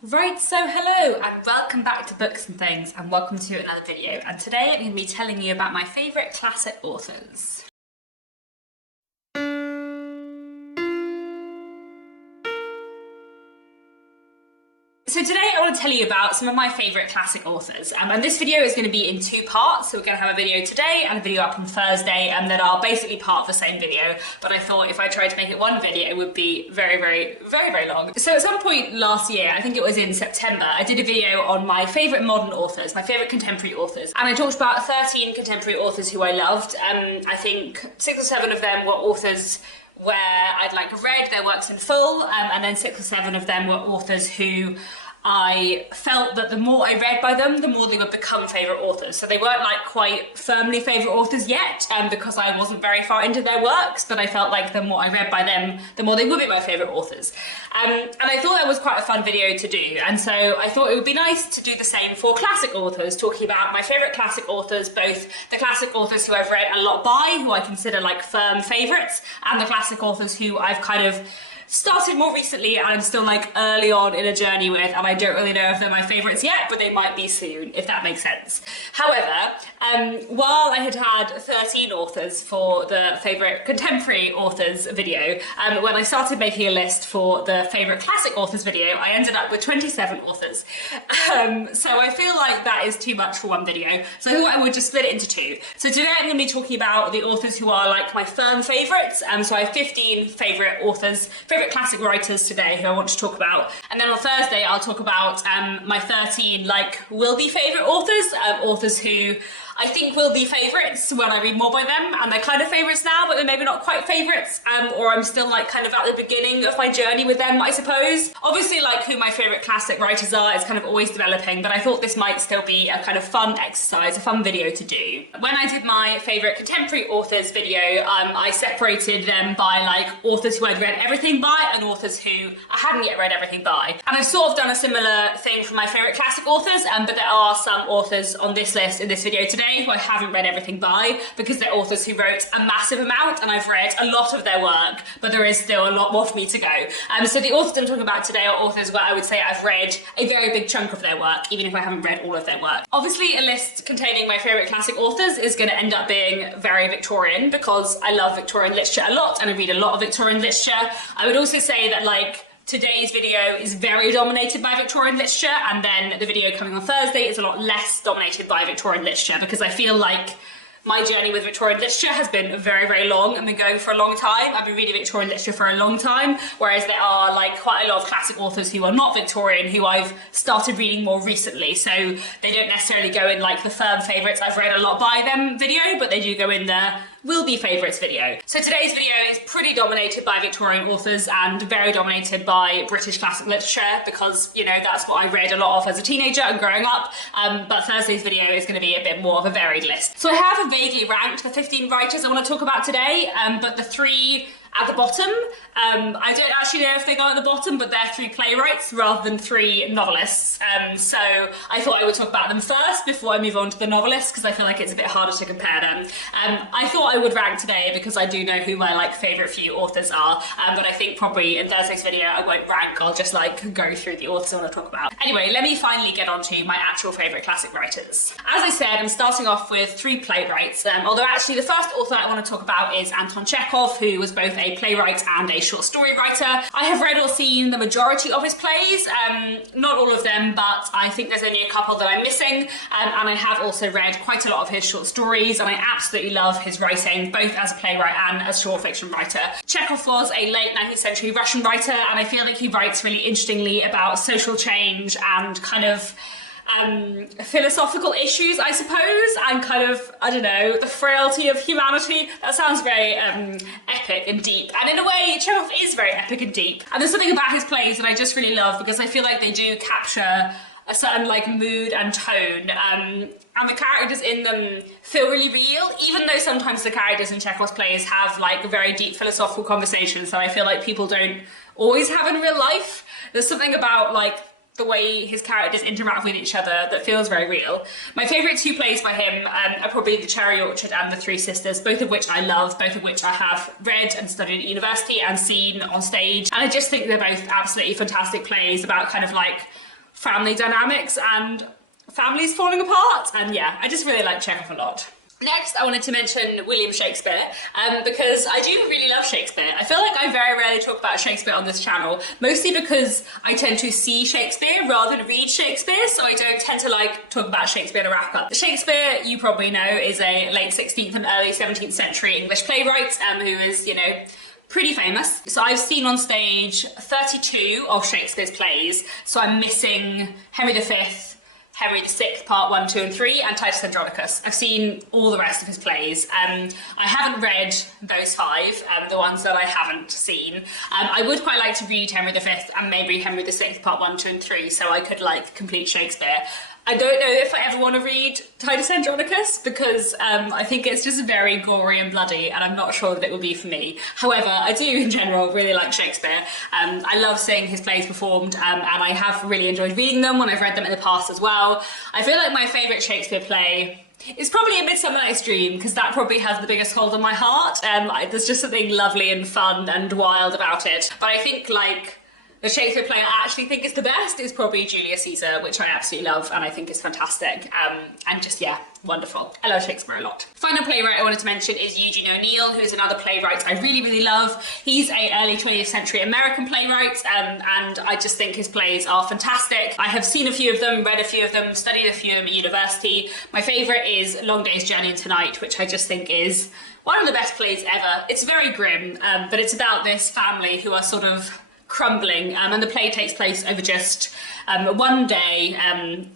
Right, so hello and welcome back to Books and Things and welcome to another video, and today I'm going to be telling you about my favourite classic authors. So today I want to tell you about some of my favourite classic authors, and this video is going to be in two parts. So we're going to have a video today and a video up on Thursday, and that are basically part of the same video, but I thought if I tried to make it one video it would be very long. So at some point last year, I think it was in September, I did a video on my favourite modern authors, my favourite contemporary authors, and I talked about 13 contemporary authors who I loved. I think 6 or 7 of them were authors where I'd read their works in full, and then 6 or 7 of them were authors who I felt that the more I read by them, the more they would become favourite authors. So they weren't quite firmly favourite authors yet, because I wasn't very far into their works, but I felt like the more I read by them, the more they would be my favourite authors. And I thought that was quite a fun video to do, and so I thought it would be nice to do the same for classic authors, talking about my favourite classic authors, both the classic authors who I've read a lot by, who I consider firm favourites, and the classic authors who I've kind of started more recently and I'm still early on in a journey with, and I don't really know if they're my favourites yet, but they might be soon, if that makes sense. However, while I had 13 authors for the favourite contemporary authors video, when I started making a list for the favourite classic authors video, I ended up with 27 authors. So I feel like that is too much for one video, so I thought I would just split it into two. So today I'm going to be talking about the authors who are my firm favourites, so I have 15 favourite authors, favourite classic writers today who I want to talk about, and then on Thursday I'll talk about my 13 will-be favourite authors, authors who I think will be favourites when I read more by them, and they're kind of favourites now, but they're maybe not quite favourites, or I'm still kind of at the beginning of my journey with them, I suppose. Obviously who my favourite classic writers are is kind of always developing, but I thought this might still be a kind of fun exercise, a fun video to do. When I did my favourite contemporary authors video, I separated them by authors who I'd read everything by and authors who I hadn't yet read everything by. And I've sort of done a similar thing for my favourite classic authors, but there are some authors on this list in this video today who I haven't read everything by, because they're authors who wrote a massive amount and I've read a lot of their work, but there is still a lot more for me to go. So the authors I'm talking about today are authors where I would say I've read a very big chunk of their work, even if I haven't read all of their work. Obviously a list containing my favourite classic authors is going to end up being very Victorian, because I love Victorian literature a lot and I read a lot of Victorian literature. I would also say that today's video is very dominated by Victorian literature, and then the video coming on Thursday is a lot less dominated by Victorian literature, because I feel like my journey with Victorian literature has been very long and been going for a long time. I've been reading Victorian literature for a long time, whereas there are quite a lot of classic authors who are not Victorian who I've started reading more recently, so they don't necessarily go in the firm favourites I've read a lot by them video, but they do go in the will-be favourites video. So today's video is pretty dominated by Victorian authors and very dominated by British classic literature, because that's what I read a lot of as a teenager and growing up, but Thursday's video is going to be a bit more of a varied list. So I have vaguely ranked the 15 writers I want to talk about today, but the 3 at the bottom, I don't actually know if they go at the bottom, but they're 3 playwrights rather than 3 novelists. So I thought I would talk about them first before I move on to the novelists, because I feel like it's a bit harder to compare them. I thought I would rank today because I do know who my favourite few authors are, but I think probably in Thursday's video I won't rank, I'll just go through the authors I want to talk about. Anyway, let me finally get on to my actual favourite classic writers. As I said, I'm starting off with 3 playwrights, although actually the first author I want to talk about is Anton Chekhov, who was both a playwright and a short story writer. I have read or seen the majority of his plays, not all of them, but I think there's only a couple that I'm missing, and I have also read quite a lot of his short stories, and I absolutely love his writing, both as a playwright and as short fiction writer. Chekhov was a late 19th century Russian writer, and I feel like he writes really interestingly about social change and kind of philosophical issues, I suppose, and kind of, I don't know, the frailty of humanity. That sounds very epic and deep, and in a way Chekhov is very epic and deep, and there's something about his plays that I just really love, because I feel like they do capture a certain mood and tone, and the characters in them feel really real, even though sometimes the characters in Chekhov's plays have very deep philosophical conversations that I feel like people don't always have in real life. There's something about the way his characters interact with each other that feels very real. My favourite 2 plays by him are probably The Cherry Orchard and The Three Sisters, both of which I love, both of which I have read and studied at university and seen on stage, and I just think they're both absolutely fantastic plays about kind of family dynamics and families falling apart. And yeah, I just really like Chekhov a lot. Next, I wanted to mention William Shakespeare, because I do really love Shakespeare. I feel like I very rarely talk about Shakespeare on this channel, mostly because I tend to see Shakespeare rather than read Shakespeare, so I don't tend to like talk about Shakespeare in a wrap-up. Shakespeare, you probably know, is a late 16th and early 17th century English playwright who is, you know, pretty famous. So I've seen on stage 32 of Shakespeare's plays, so I'm missing Henry V, Henry VI, Part 1, 2 and 3, and Titus Andronicus. I've seen all the rest of his plays. I haven't read those 5, the ones that I haven't seen. I would quite like to read Henry V and maybe Henry VI, Part 1, 2 and 3, so I could like complete Shakespeare. I don't know if I ever want to read Titus Andronicus because I think it's just very gory and bloody, and I'm not sure that it will be for me. However, I do in general really like Shakespeare. I love seeing his plays performed, and I have really enjoyed reading them when I've read them in the past as well. I feel like my favourite Shakespeare play is probably A Midsummer Night's Dream, because that probably has the biggest hold on my heart. There's just something lovely and fun and wild about it. But I think like the Shakespeare play I actually think is the best is probably Julius Caesar, which I absolutely love and I think is fantastic. And just, yeah, wonderful. I love Shakespeare a lot. Final playwright I wanted to mention is Eugene O'Neill, who is another playwright I really, really love. He's a early 20th century American playwright, and I just think his plays are fantastic. I have seen a few of them, read a few of them, studied a few of them at university. My favourite is Long Day's Journey into Night, which I just think is one of the best plays ever. It's very grim, but it's about this family who are sort of crumbling, and the play takes place over just one day,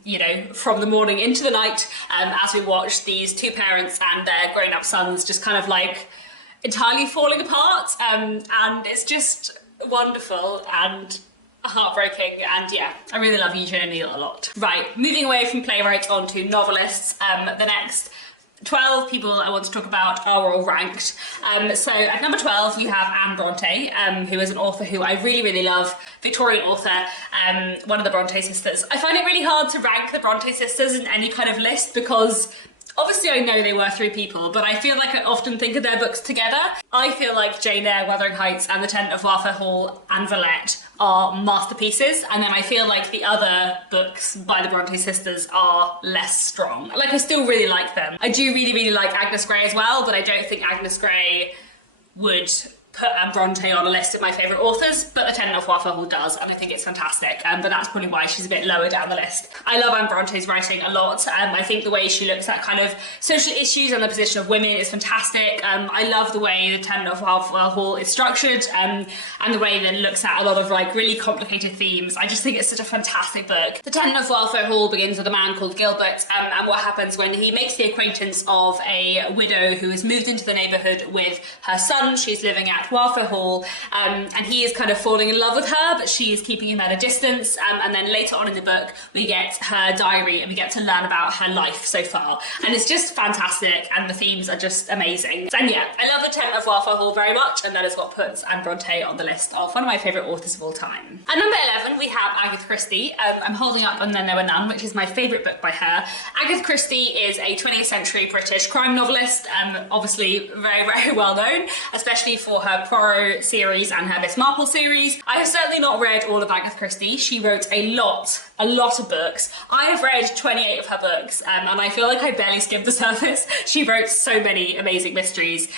you know, from the morning into the night, as we watch these two parents and their grown-up sons just kind of like entirely falling apart, and it's just wonderful and heartbreaking, and yeah, I really love Eugene O'Neill a lot. Right, moving away from playwrights onto novelists, the next 12 people I want to talk about are all ranked. So at number 12 you have Anne Bronte, who is an author who I really, really love, Victorian author, one of the Bronte sisters. I find it really hard to rank the Bronte sisters in any kind of list because obviously I know they were 3 people, but I feel like I often think of their books together. I feel like Jane Eyre, Wuthering Heights and The Tenant of Wharfe Hall and Villette are masterpieces, and then I feel like the other books by the Bronte sisters are less strong. Like, I still really like them. I do really, really like Agnes Grey as well, but I don't think Agnes Grey would put Anne Bronte on a list of my favourite authors, but The Tenant of Wharfe Hall does, and I think it's fantastic, but that's probably why she's a bit lower down the list. I love Anne Bronte's writing a lot. I think the way she looks at kind of social issues and the position of women is fantastic. I love the way The Tenant of Wharfe Hall is structured, and the way that it looks at a lot of like really complicated themes. I just think it's such a fantastic book. The Tenant of Wharfe Hall begins with a man called Gilbert, and what happens when he makes the acquaintance of a widow who has moved into the neighbourhood with her son. She's living at Wharfe Hall, and he is kind of falling in love with her, but she is keeping him at a distance, and then later on in the book we get her diary and we get to learn about her life so far, and it's just fantastic, and the themes are just amazing. And yeah, I love The Tenant of Wharfe Hall very much, and that is what puts Anne Bronte on the list of one of my favourite authors of all time. At number 11 we have Agatha Christie. I'm holding up And Then There Were None, which is my favourite book by her. Agatha Christie is a 20th century British crime novelist, obviously very, very well known, especially for her Poirot series and her Miss Marple series. I have certainly not read all of Agatha Christie. She wrote a lot of books. I have read 28 of her books, and I feel like I barely skimmed the surface. She wrote so many amazing mysteries.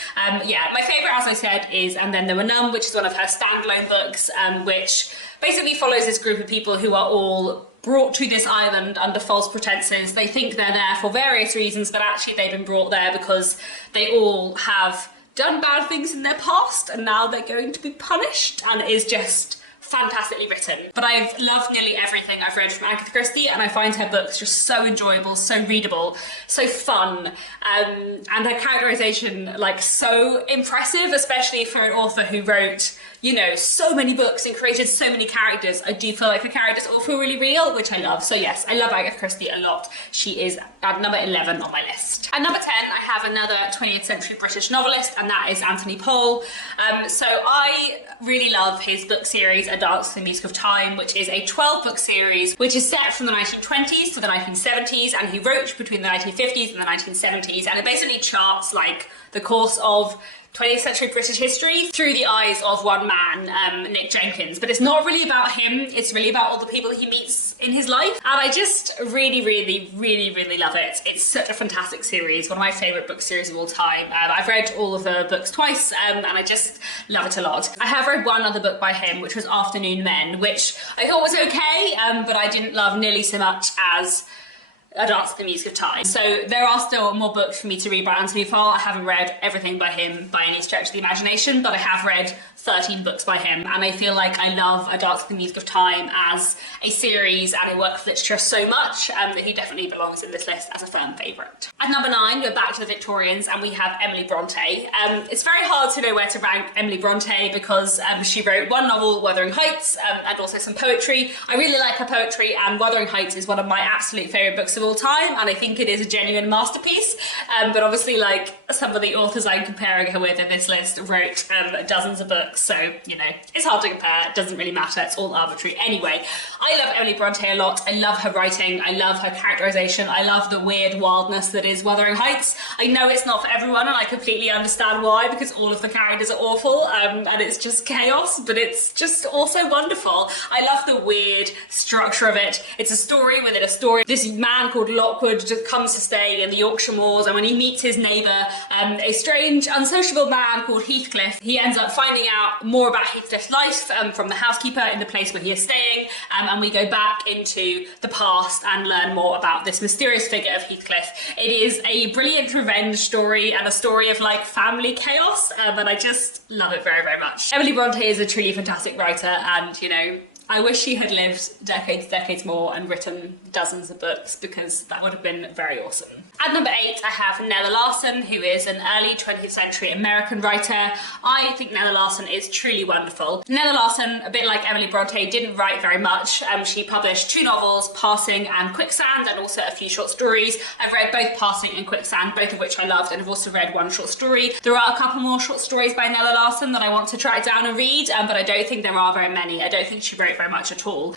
Yeah, my favourite, as I said, is And Then There Were None, which is one of her standalone books, which basically follows this group of people who are all brought to this island under false pretenses. They think they're there for various reasons, but actually they've been brought there because they all have done bad things in their past, and now they're going to be punished, and it is just fantastically written. But I've loved nearly everything I've read from Agatha Christie, and I find her books just so enjoyable, so readable, so fun, and her characterization like so impressive, especially for an author who wrote, you know, so many books and created so many characters. I do feel like the characters all feel really real, which I love. So yes, I love Agatha Christie a lot. She is at number 11 on my list. At number 10, I have another 20th century British novelist, and that is Anthony Powell. So I really love his book series, A Dance to the Music of Time, which is a 12-book series, which is set from the 1920s to the 1970s, and he wrote between the 1950s and the 1970s, and it basically charts like the course of 20th century British history through the eyes of one man, Nick Jenkins. But it's not really about him, it's really about all the people he meets in his life. And I just really love it. It's such a fantastic series, one of my favourite book series of all time. I've read all of the books twice, and I just love it a lot. I have read one other book by him, which was Afternoon Men, which I thought was okay, but I didn't love nearly so much as A Dance to the Music of Time. So there are still more books for me to read by Anthony Farr. I haven't read everything by him by any stretch of the imagination, but I have read 13 books by him, and I feel like I love A Dance to the Music of Time as a series and a work of literature so much that he definitely belongs in this list as a firm favourite. At number 9, we're back to the Victorians, and we have Emily Bronte. It's very hard to know where to rank Emily Bronte because she wrote one novel, Wuthering Heights, and also some poetry. I really like her poetry, and Wuthering Heights is one of my absolute favourite books of all time, and I think it is a genuine masterpiece. But obviously, like some of the authors I'm comparing her with in this list wrote dozens of books, so you know, it's hard to compare. It doesn't really matter, it's all arbitrary. Anyway, I love Emily Bronte a lot. I love her writing, I love her characterization, I love the weird wildness that is Wuthering Heights. I know it's not for everyone, and I completely understand why, because all of the characters are awful, and it's just chaos, but it's just also wonderful. I love the weird structure of it. It's a story within a story. This man called Lockwood just comes to stay in the Yorkshire moors, and when he meets his neighbour, a strange, unsociable man called Heathcliff, he ends up finding out more about Heathcliff's life from the housekeeper in the place where he is staying, and we go back into the past and learn more about this mysterious figure of Heathcliff. It is a brilliant revenge story and a story of like family chaos, and I just love it very much. Emily Bronte is a truly fantastic writer, and you know, I wish she had lived decades more and written dozens of books, because that would have been very awesome. At number 8, I have Nella Larsen, who is an early 20th century American writer. I think Nella Larsen is truly wonderful. Nella Larsen, a bit like Emily Bronte, didn't write very much. She published 2 novels, Passing and Quicksand, and also a few short stories. I've read both Passing and Quicksand, both of which I loved, and I've also read one short story. There are a couple more short stories by Nella Larsen that I want to track down and read, but I don't think there are very many. I don't think she wrote very much at all.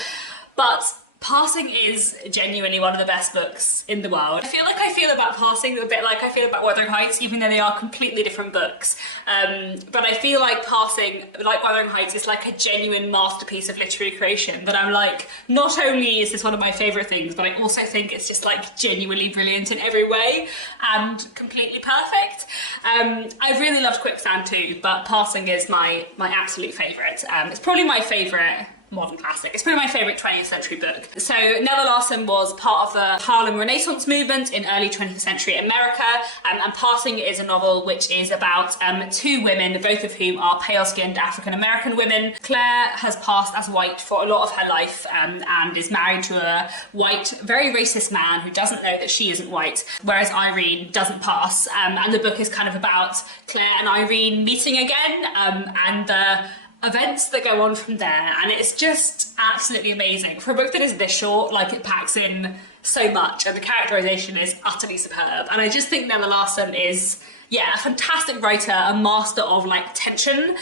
But Passing is genuinely one of the best books in the world. I feel about Passing a bit like I feel about Wuthering Heights, even though they are completely different books. But I feel like Passing, like Wuthering Heights, is like a genuine masterpiece of literary creation. That I'm like, not only is this one of my favourite things, but I also think it's just like genuinely brilliant in every way and completely perfect. I really loved Quicksand too, but Passing is my absolute favourite. It's probably my favourite modern classic. It's probably my favourite 20th century book. So Nella Larsen was part of the Harlem Renaissance movement in early 20th century America, and Passing is a novel which is about 2 women, both of whom are pale-skinned African-American women. Claire has passed as white for a lot of her life, and is married to a white, very racist man who doesn't know that she isn't white, whereas Irene doesn't pass. And the book is kind of about Claire and Irene meeting again, and the events that go on from there, and it's just absolutely amazing. For a book that is this short, like, it packs in so much, and the characterization is utterly superb. And I just think Nella Larsen is, yeah, a fantastic writer, a master of like tension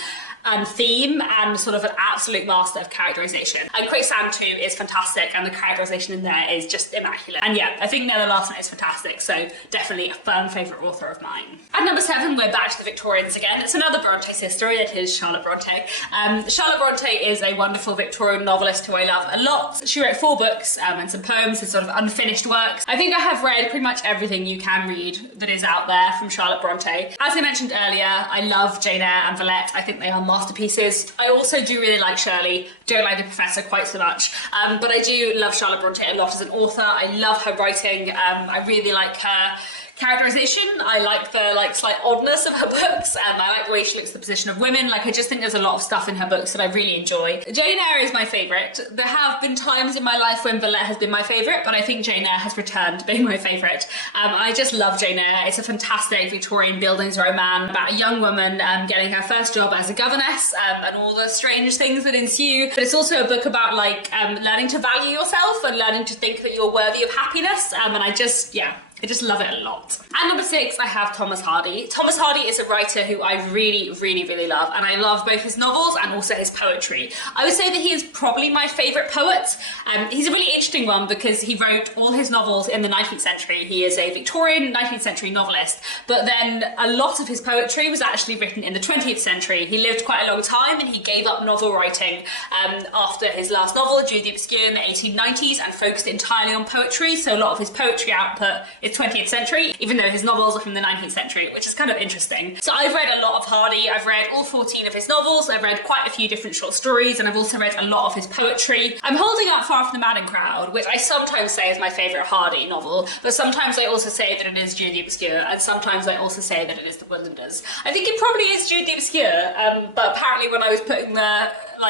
and theme, and sort of an absolute master of characterization. And Quicksand too is fantastic, and the characterization in there is just immaculate. And yeah, I think Nella Larsen is fantastic, so definitely a firm favourite author of mine. At number 7, we're back to the Victorians again. It's another Bronte sister, it is Charlotte Bronte. Charlotte Bronte is a wonderful Victorian novelist who I love a lot. She wrote 4 books and some poems and sort of unfinished works. I think I have read pretty much everything you can read that is out there from Charlotte Bronte. As I mentioned earlier, I love Jane Eyre and Villette. I think they are masterpieces. I also do really like Shirley, don't like The Professor quite so much, but I do love Charlotte Bronte a lot as an author. I love her writing. I really like her characterization. I like the slight oddness of her books, and I like the way she looks at the position of women. I just think there's a lot of stuff in her books that I really enjoy. Jane Eyre is my favourite. There have been times in my life when Villette has been my favourite, but I think Jane Eyre has returned to being my favourite. I just love Jane Eyre. It's a fantastic Victorian buildings romance about a young woman getting her first job as a governess, and all the strange things that ensue. But it's also a book about learning to value yourself and learning to think that you're worthy of happiness, and I just, yeah, I just love it a lot. And number 6, I have Thomas Hardy. Thomas Hardy is a writer who I really, really, really love, and I love both his novels and also his poetry. I would say that he is probably my favourite poet. He's a really interesting one because he wrote all his novels in the 19th century. He is a Victorian 19th century novelist, but then a lot of his poetry was actually written in the 20th century. He lived quite a long time and he gave up novel writing after his last novel, Jude the Obscure, in the 1890s, and focused entirely on poetry. So a lot of his poetry output is 20th century, even though his novels are from the 19th century, which is kind of interesting. So I've read a lot of Hardy. I've read all 14 of his novels. I've read quite a few different short stories, and I've also read a lot of his poetry. I'm holding up Far From the Madding Crowd, which I sometimes say is my favourite Hardy novel, but sometimes I also say that it is Jude the Obscure, and sometimes I also say that it is The Woodlanders. I think it probably is Jude the Obscure, but apparently when I was putting the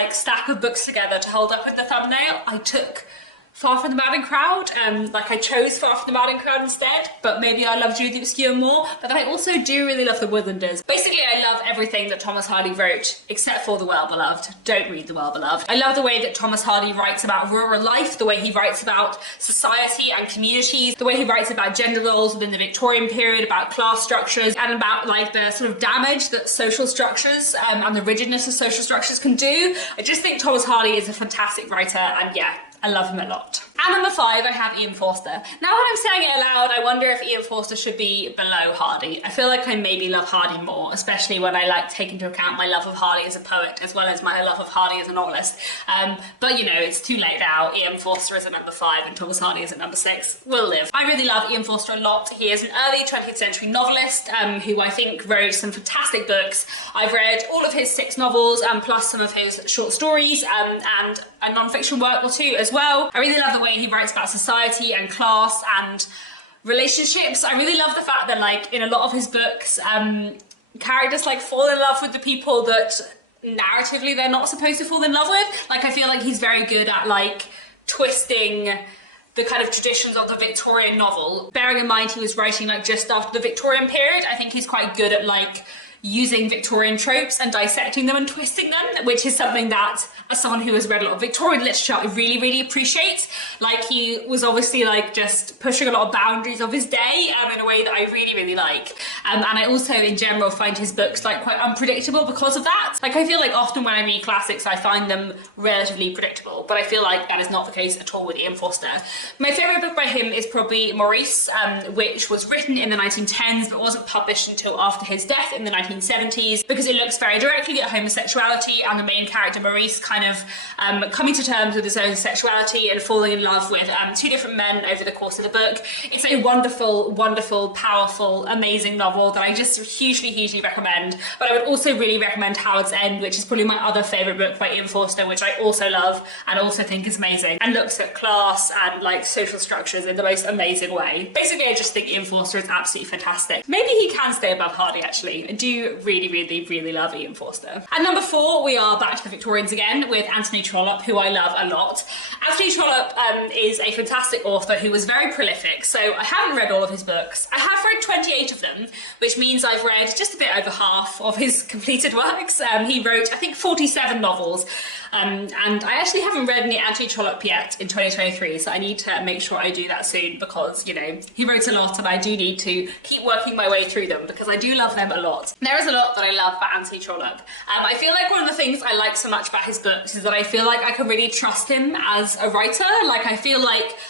stack of books together to hold up with the thumbnail, I took Far From the Madding Crowd, I chose Far From the Madding Crowd instead, but maybe I love Jude the Obscure more. But then I also do really love The Woodlanders. Basically, I love everything that Thomas Hardy wrote, except for The Well-Beloved. Don't read The Well-Beloved. I love the way that Thomas Hardy writes about rural life, the way he writes about society and communities, the way he writes about gender roles within the Victorian period, about class structures, and about the sort of damage that social structures and the rigidness of social structures can do. I just think Thomas Hardy is a fantastic writer, and yeah, I love him a lot. And number 5, I have Ian Forster. Now when I'm saying it aloud, I wonder if Ian Forster should be below Hardy. I feel like I maybe love Hardy more, especially when I take into account my love of Hardy as a poet, as well as my love of Hardy as a novelist. But you know, it's too late now. Ian Forster is at number 5 and Thomas Hardy is at number 6. We'll live. I really love Ian Forster a lot. He is an early 20th century novelist who I think wrote some fantastic books. I've read all of his 6 novels, plus some of his short stories, and a non-fiction work or 2 as well. I really love the way he writes about society and class and relationships. I really love the fact that in a lot of his books, characters fall in love with the people that narratively they're not supposed to fall in love with. I feel like he's very good at twisting the kind of traditions of the Victorian novel. Bearing in mind he was writing just after the Victorian period, I think he's quite good at using Victorian tropes and dissecting them and twisting them, which is something that, as someone who has read a lot of Victorian literature, I really, really appreciate. He was obviously just pushing a lot of boundaries of his day in a way that I really, really like. And I also, in general, find his books quite unpredictable because of that. I feel often when I read classics, I find them relatively predictable, but I feel that is not the case at all with Ian Forster. My favourite book by him is probably Maurice, which was written in the 1910s, but wasn't published until after his death in the 1970s, because it looks very directly at homosexuality and the main character Maurice kind of coming to terms with his own sexuality and falling in love with 2 different men over the course of the book. It's a wonderful, wonderful, powerful, amazing novel that I just hugely, hugely recommend. But I would also really recommend Howard's End, which is probably my other favourite book by Ian Forster, which I also love and also think is amazing, and looks at class and social structures in the most amazing way. Basically, I just think Ian Forster is absolutely fantastic. Maybe he can stay above Hardy, actually. I do really, really, really love Ian Forster. At number 4, we are back to the Victorians again with Anthony Trollope, who I love a lot. Anthony Trollope is a fantastic author who was very prolific, so I haven't read all of his books. I have read 28 of them, which means I've read just a bit over half of his completed works. He wrote, I think, 47 novels, and I actually haven't read any Anthony Trollope yet in 2023, so I need to make sure I do that soon because, he wrote a lot and I do need to keep working my way through them because I do love them a lot. There is a lot that I love about Anthony Trollope. I feel one of the things I like so much about his books is that I feel I can really trust him as a writer. I feel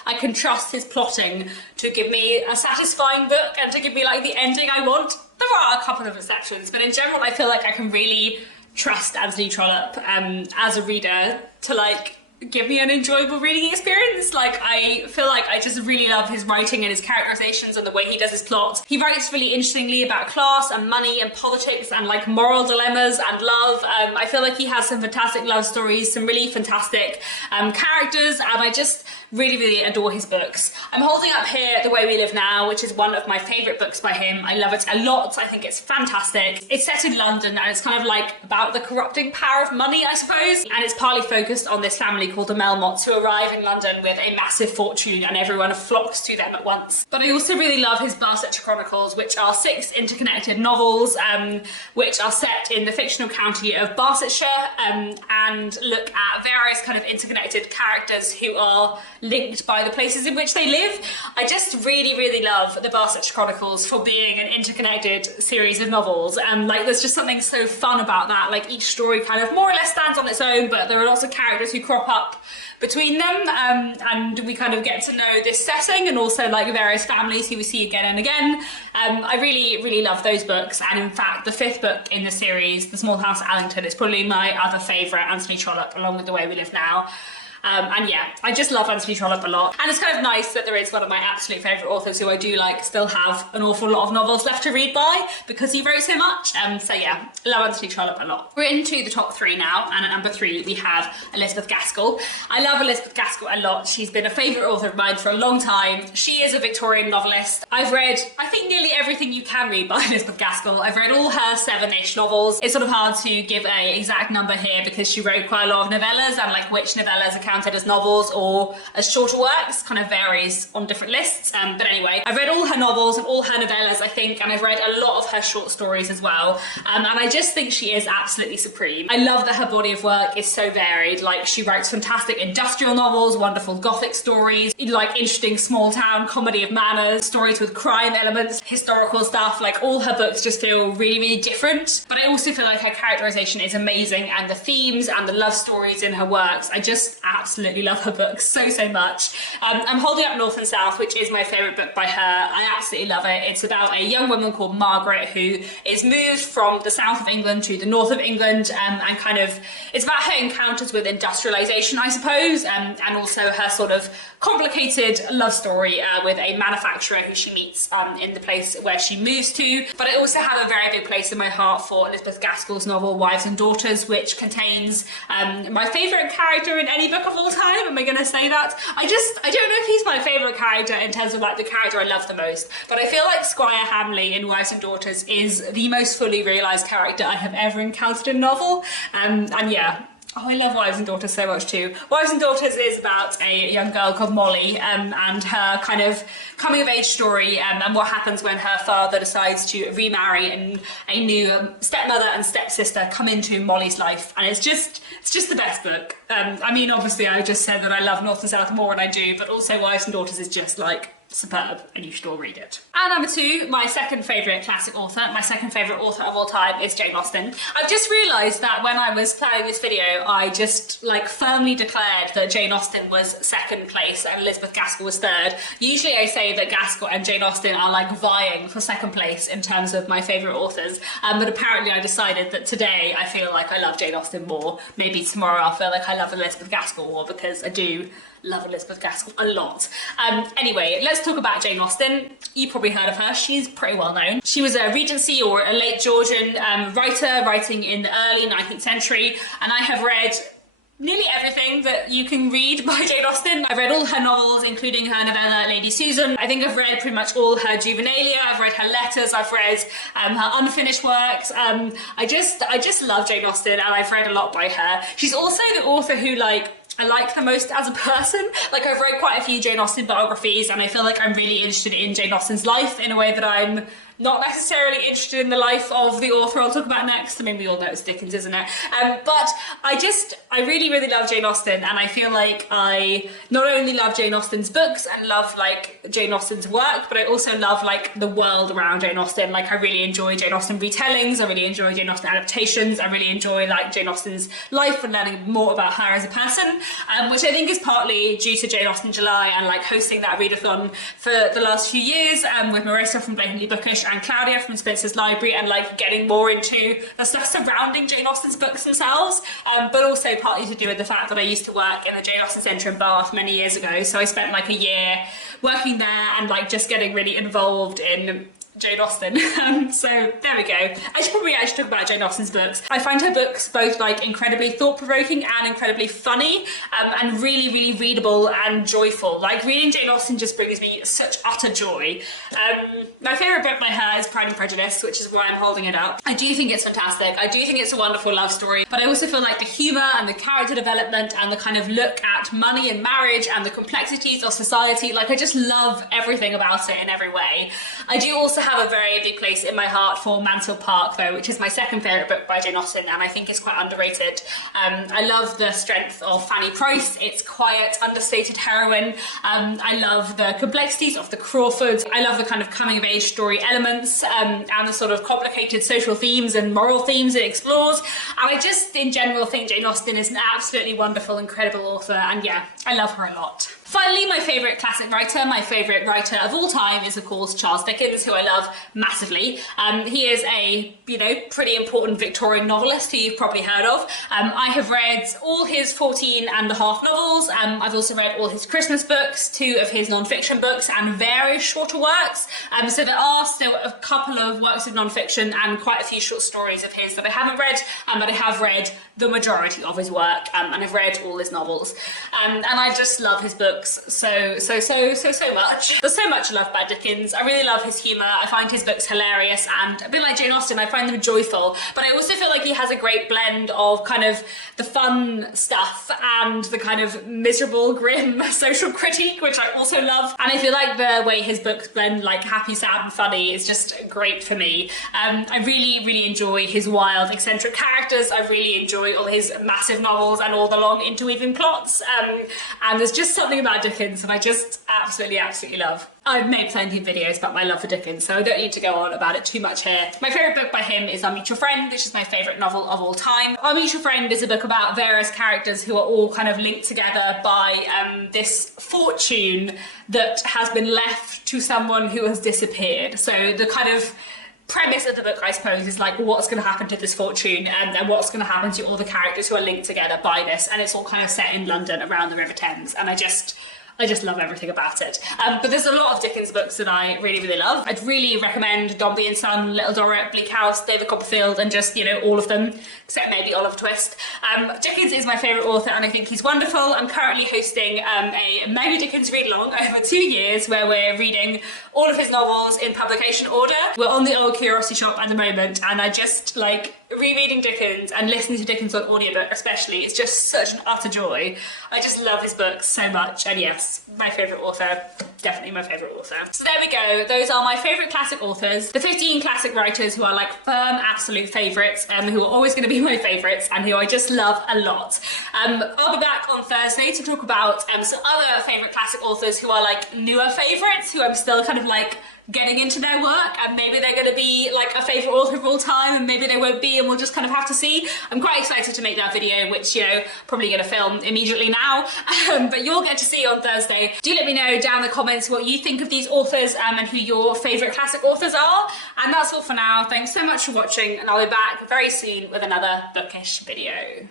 I can trust his plotting to give me a satisfying book and to give me the ending I want. There are a couple of exceptions, but in general I feel I can really trust Anthony Trollope as a reader to give me an enjoyable reading experience. I feel I just really love his writing and his characterizations and the way he does his plot. He writes really interestingly about class and money and politics and moral dilemmas and love. I feel he has some fantastic love stories, some really fantastic characters, and I just really, really adore his books. I'm holding up here The Way We Live Now, which is one of my favourite books by him. I love it a lot. I think it's fantastic. It's set in London and it's kind of about the corrupting power of money, I suppose. And it's partly focused on this family called the Melmots who arrive in London with a massive fortune and everyone flocks to them at once. But I also really love his Barsetshire Chronicles, which are 6 interconnected novels which are set in the fictional county of Barsetshire and look at various kind of interconnected characters who are linked by the places in which they live. I just really love the Barsetshire Chronicles for being an interconnected series of novels, and like there's just something so fun about that. Like each story kind of more or less stands on its own, but there are lots of characters who crop up between them, and we kind of get to know this setting and also like various families who we see again and again. I really love those books, and in fact the 5th book in the series, The Small House at Allington, is probably my other favourite Anthony Trollope, along with The Way We Live Now. And yeah, I just love Anthony Trollope a lot. And it's kind of nice that there is one of my absolute favourite authors who I do like still have an awful lot of novels left to read by because he wrote so much. So yeah, love Anthony Trollope a lot. We're into the top 3 now, and at number 3 we have Elizabeth Gaskell. I love Elizabeth Gaskell a lot. She's been a favourite author of mine for a long time. She is a Victorian novelist. I've read, I think, nearly everything you can read by Elizabeth Gaskell. I've read all her 7-ish novels. It's sort of hard to give an exact number here because she wrote quite a lot of novellas, and like which novellas are counted as novels or as shorter works kind of varies on different lists. But anyway, I've read all her novels and all her novellas, I think, and I've read a lot of her short stories as well. And I just think she is absolutely supreme. I love that her body of work is so varied. Like she writes fantastic industrial novels, wonderful gothic stories, like interesting small town comedy of manners, stories with crime elements, historical stuff. Like all her books just feel really different. But I also feel like her characterization is amazing, and the themes and the love stories in her works, I just absolutely love her books so much. I'm holding up North and South, which is my favourite book by her. I absolutely love it. It's about a young woman called Margaret who is moved from the south of England to the north of England, and kind of, it's about her encounters with industrialisation, I suppose, and also her sort of complicated love story with a manufacturer who she meets in the place where she moves to. But I also have a very big place in my heart for Elizabeth Gaskell's novel Wives and Daughters, which contains my favourite character in any book of all time. Am I going to say that? I don't know if he's my favourite character in terms of like the character I love the most, but I feel like Squire Hamley in Wives and Daughters is the most fully realised character I have ever encountered in a novel. And yeah, oh, I love Wives and Daughters so much too. Wives and Daughters is about a young girl called Molly and her kind of coming of age story, and what happens when her father decides to remarry and a new stepmother and stepsister come into Molly's life. And it's just the best book. I mean, obviously I just said that I love North and South more than I do, but also Wives and Daughters is just like superb, and you should all read it. And number 2, my second favourite classic author, my second favourite author of all time is Jane Austen. I've just realised that when I was planning this video, I just like firmly declared that Jane Austen was second place and Elizabeth Gaskell was third. Usually I say that Gaskell and Jane Austen are like vying for second place in terms of my favourite authors, but apparently I decided that today I feel like I love Jane Austen more. Maybe tomorrow I'll feel like I love Elizabeth Gaskell more, because I do love Elizabeth Gaskell a lot. Anyway, let's talk about Jane Austen. You probably heard of her. She's pretty well known. She was a Regency or a late Georgian writer writing in the early 19th century, and I have read nearly everything that you can read by Jane Austen. I've read all her novels, including her novella Lady Susan. I think I've read pretty much all her juvenilia. I've read her letters. I've read her unfinished works. I just love Jane Austen, and I've read a lot by her. She's also the author who I like the most as a person. Like I've read quite a few Jane Austen biographies, and I feel like I'm really interested in Jane Austen's life in a way that I'm not necessarily interested in the life of the author I'll talk about next. I mean, we all know it's Dickens, isn't it? But I really love Jane Austen, and I feel like I not only love Jane Austen's books and love like Jane Austen's work, but I also love like the world around Jane Austen. Like I really enjoy Jane Austen retellings, I really enjoy Jane Austen adaptations, I really enjoy like Jane Austen's life and learning more about her as a person, which I think is partly due to Jane Austen July and like hosting that readathon for the last few years with Marissa from Blatantly Bookish and Claudia from Spencer's Library, and like getting more into the stuff surrounding Jane Austen's books themselves, but also partly to do with the fact that I used to work in the Jane Austen Centre in Bath many years ago, so I spent like a year working there and like just getting really involved in Jane Austen. So there we go. I should probably actually talk about Jane Austen's books. I find her books both like incredibly thought-provoking and incredibly funny, and really readable and joyful. Like reading Jane Austen just brings me such utter joy. My favourite book by her is Pride and Prejudice, which is why I'm holding it up. I do think it's fantastic. I do think it's a wonderful love story, but I also feel like the humour and the character development and the kind of look at money and marriage and the complexities of society, like I just love everything about it in every way. I do also have a very big place in my heart for Mansfield Park though, which is my second favourite book by Jane Austen, and I think it's quite underrated. I love the strength of Fanny Price, its quiet, understated heroine. I love the complexities of the Crawfords. I love the kind of coming of age story elements and the sort of complicated social themes and moral themes it explores. And I just in general think Jane Austen is an absolutely wonderful, incredible author, and yeah, I love her a lot. Finally, my favourite classic writer, my favourite writer of all time is of course Charles Dickens, who I love massively. He is a, pretty important Victorian novelist who you've probably heard of. I have read all his 14 and a half novels. I've also read all his Christmas books, 2 of his non-fiction books, and various shorter works. So there are still a couple of works of non-fiction and quite a few short stories of his that I haven't read, but I have read the majority of his work, and I've read all his novels. And I just love his books so much. There's so much I love about Dickens. I really love his humour. I find his books hilarious, and a bit like Jane Austen, I find them joyful, but I also feel like he has a great blend of kind of the fun stuff and the kind of miserable, grim social critique, which I also love. And I feel like the way his books blend like happy, sad and funny is just great for me. I really enjoy his wild, eccentric characters. I really enjoy all his massive novels and all the long interweaving plots. And there's just something about Dickens that I just absolutely love. I've made plenty of videos about my love for Dickens, so I don't need to go on about it too much here. My favourite book by him is Our Mutual Friend, which is my favourite novel of all time. Our Mutual Friend is a book about various characters who are all kind of linked together by this fortune that has been left to someone who has disappeared. So the kind of premise of the book, I suppose, is like what's going to happen to this fortune and what's going to happen to all the characters who are linked together by this, and it's all kind of set in London around the River Thames, and I just love everything about it. But there's a lot of Dickens books that I really love. I'd really recommend Dombey and Son, Little Dorrit, Bleak House, David Copperfield, and just, all of them, except maybe Oliver Twist. Dickens is my favourite author, and I think he's wonderful. I'm currently hosting a Mary Dickens read-along over 2 years, where we're reading all of his novels in publication order. We're on the Old Curiosity Shop at the moment, and I just rereading Dickens and listening to Dickens on audiobook especially is just such an utter joy. I just love his books so much, and yes, my favourite author, definitely my favourite author. So there we go, those are my favourite classic authors, the 15 classic writers who are like firm absolute favourites, who are always going to be my favourites and who I just love a lot. I'll be back on Thursday to talk about some other favourite classic authors who are like newer favourites, who I'm still kind of like getting into their work, and maybe they're going to be like a favourite author of all time, and maybe they won't be, and we'll just kind of have to see. I'm quite excited to make that video, which, probably going to film immediately now, but you'll get to see on Thursday. Do let me know down in the comments what you think of these authors and who your favourite classic authors are. And that's all for now. Thanks so much for watching, and I'll be back very soon with another bookish video.